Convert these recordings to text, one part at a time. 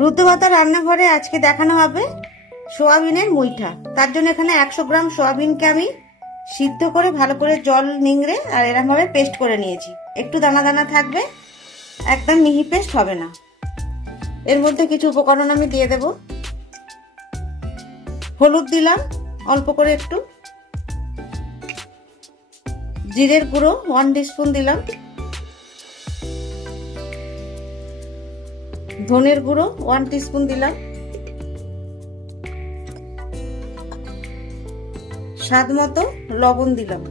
রুদ্রভাতা রান্নাঘরে আজকে দেখানো হবে সোয়াবিনের মুইঠা। তার জন্য এখানে 100 গ্রাম সোয়াবিনকে আমি সিদ্ধ করে ভালো করে জল নিংড়ে আর এরকম ভাবে পেস্ট করে নিয়েছি। একটু দানা দানা থাকবে, একদম মিহি পেস্ট হবে না। এর মধ্যে কিছু উপকরণ আমি দিয়ে দেব। হলুদ দিলাম অল্প করে, একটু জিরের গুঁড়ো 1 টিস্পুন দিলাম, ধনের গুঁড়ো 1 টিস্পুন দিলাম, স্বাদ মতো লবণ দিলাম।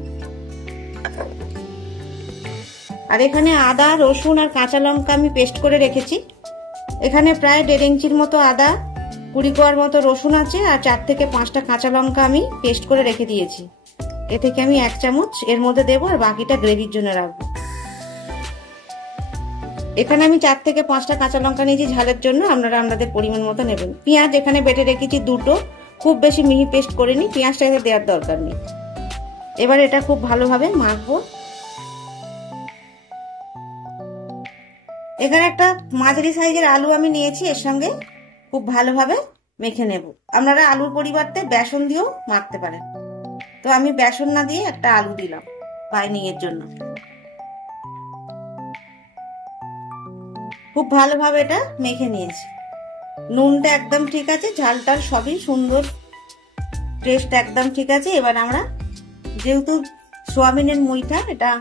আর এখানে আদা, রসুন আর কাঁচা লঙ্কা আমি পেস্ট করে রেখেছি। এখানে প্রায় 1.5 ইঞ্চির মতো আদা, 20 কোয়ার মতো রসুন আছে আর 4 থেকে 5টা কাঁচা লঙ্কা আমি পেস্ট করে রেখে দিয়েছি। এ থেকে আমি 1 চামচ এর মধ্যে দেবো আর বাকিটা গ্রেভির জন্য রাখবো। এখানে আমি 4 থেকে 5টা কাঁচা লঙ্কা নিয়েছি ঝালের জন্য, আপনারা আপনাদের পরিমাণ মতো নেবেন। পেঁয়াজ এখানে বেটে রেখেছি 2টো, খুব বেশি মিহি পেস্ট করিনি, পেঁয়াজটা এতে দেওয়ার দরকার নেই। এবার এটা খুব ভালোভাবে মাখবো। এখানে একটা মাঝারি সাইজের আলু আমি নিয়েছি, এর সঙ্গে খুব ভালোভাবে মেখে নেব। আপনারা আলুর পরিবর্তে বেসন দিয়েও মাখতে পারেন, তো আমি বেসন না দিয়ে একটা আলু দিলাম বাইন্ডিং এর জন্য। খুব ভালোভাবে এটা মেখে নিয়েছি। নুনটা একদম ঠিক আছে, ঝালটাল সবই সুন্দর, টেস্ট একদম ঠিক আছে। এবার আমরা যেহেতু সোয়াবিনের মুইঠা, এটা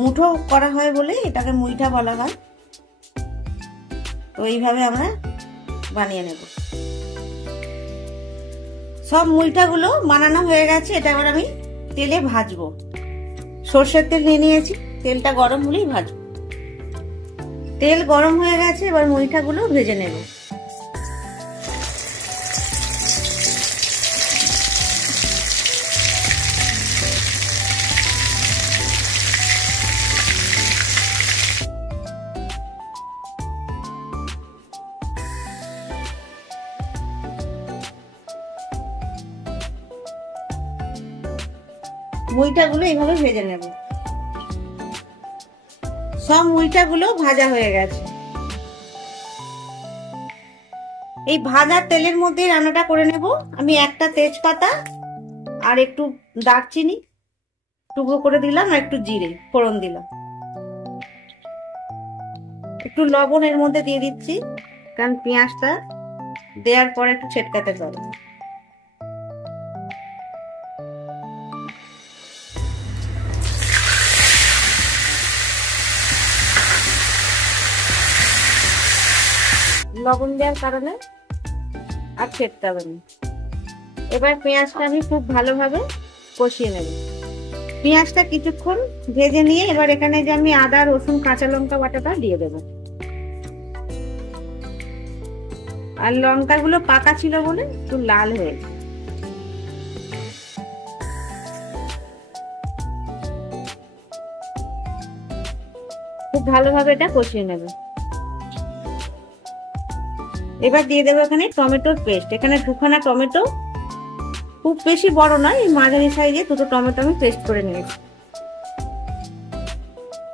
মুঠো করা হয় বলে এটাকে মুইঠা বলা হয়, তো এইভাবে আমরা বানিয়ে নেব। সব মুইঠাগুলো বানানো হয়ে গেছে, এটা এবার আমি তেলে ভাজবো। সর্ষের তেল নিয়ে নিয়েছি, তেলটা গরম হলেই ভাজবো। তেল গরম হয়ে গেছে, এবার মুইঠাগুলো ভেজে নেব। মুইঠাগুলো এইভাবে ভেজে নেব। সব মুইঠাগুলো ভাজা হয়ে গেছে। এই ভাজা তেলের মধ্যে রান্নাটা করে নেব। আমি একটা তেজপাতা আর একটু দারচিনি টুকরো করে দিলাম আর একটু জিরে ফোড়ন দিলাম। একটু লবণ এর মধ্যে দিয়ে দিচ্ছি, কারণ পেঁয়াজটা দেওয়ার পর একটু ছেটকাতে পারে। লবণ দেওয়ার কারণে আর ছেটতে হবে না। এবার পেঁয়াজটা আমি খুব ভালোভাবে কষিয়ে নেব। পেঁয়াজটা কিছুক্ষণ ভেজে নিয়ে এবার এখানে যে আমি আদা, রসুন, কাঁচা লঙ্কা বাটাটা দিয়ে দেব। আর লঙ্কাগুলো পাকা ছিল বলে একটু লাল হয়ে, খুব ভালোভাবে এটা কষিয়ে নেব। এবার দিয়ে দেবো এখানে টমেটোর পেস্ট। এখানে 2খানা টমেটো, খুব বেশি বড় নয়, এই মাঝারি সাইজে 2টো টমেটো আমি পেস্ট করে নিয়েছি।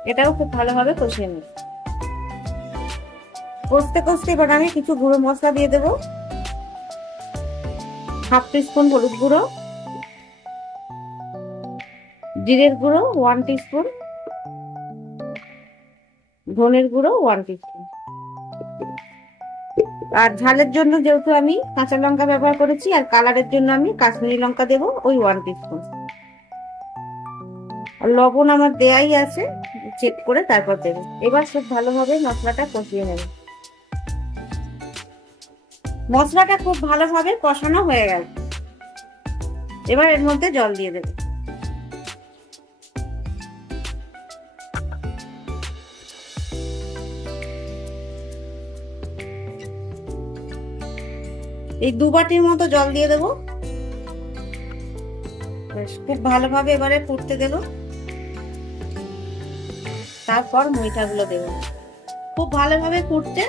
এটাও খুব ভালোভাবে কষিয়ে নেব। কষতে কষতে এবার আমি কিছু গুঁড়ো মশলা দিয়ে দেবো। 1/2 টিস্পুন হলুদ গুঁড়ো, জিরের গুঁড়ো 1 টিস্পুন, ধনের গুঁড়ো 1 টিস্পুন। আর ঝালের জন্য যেহেতু আমি কাঁচা লঙ্কা ব্যবহার করেছি আর কালারের জন্য আমি কাশ্মীরি লঙ্কা দেবো ওই 1 টিস্পুন। আর লবণ আমার দেয়াই আছে, চেক করে তারপর দেবো। এবার খুব ভালোভাবে মশলাটা কষিয়ে নেব। মশলাটা খুব ভালোভাবে কষানো হয়ে গেল, এবার এর মধ্যে জল দিয়ে দেবো। এই 2 বাটির মতো জল দিয়ে দেবো। খুব ভালোভাবে এবারে ফুটতে দেব। তারপর মুইঠাগুলো দেব। খুব ভালোভাবে ফুটছে,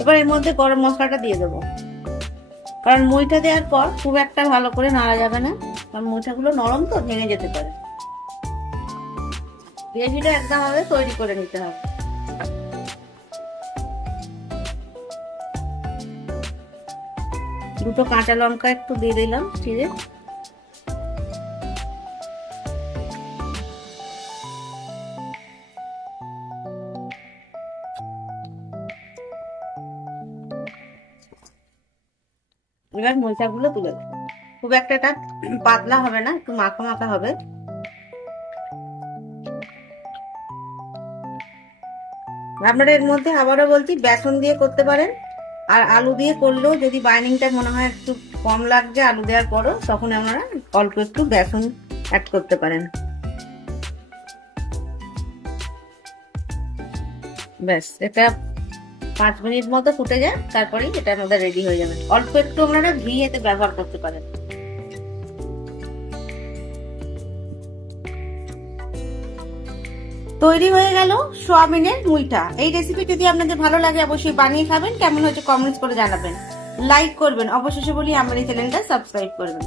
এবার এর মধ্যে গরম মশলাটা দিয়ে দেবো। কারণ মুইঠা দেওয়ার পর খুব একটা ভালো করে নাড়া যাবে না, কারণ মুইঠাগুলো নরম তো ভেঙে যেতে পারে। গ্রেভিটা একদম তৈরি করে নিতে হবে। দুটো কাঁচা লঙ্কা একটু দিয়ে দিলাম চিড়ে। এবার মোচাগুলো তুলে দেবো। খুব একটা এটা পাতলা হবে না, একটু মাখা মাখা হবে। আপনারা এর মধ্যে আবারও বলছি বেসন দিয়ে করতে পারেন, আর আলু দিয়ে করলেও যদি বাইন্ডিংটা মনে হয় একটু কম লাগছে আলু দেওয়ার পরও, তখন আপনারা অল্প একটু বেসন অ্যাড করতে পারেন। ব্যাস, এটা 5 মিনিট মতো ফুটে যায়, তারপরেই এটা আমাদের রেডি হয়ে যাবে। অল্প একটু আপনারা ঘি এতে ব্যবহার করতে পারেন। তৈরি হয়ে গেল সোয়াবিনের মুইঠা। এই রেসিপি যদি আপনাদের ভালো লাগে অবশ্যই বানিয়ে খাবেন। কেমন হয়েছে কমেন্টস করে জানাবেন, লাইক করবেন, অবশেষে বলি আমার এই চ্যানেলটা সাবস্ক্রাইব করবেন।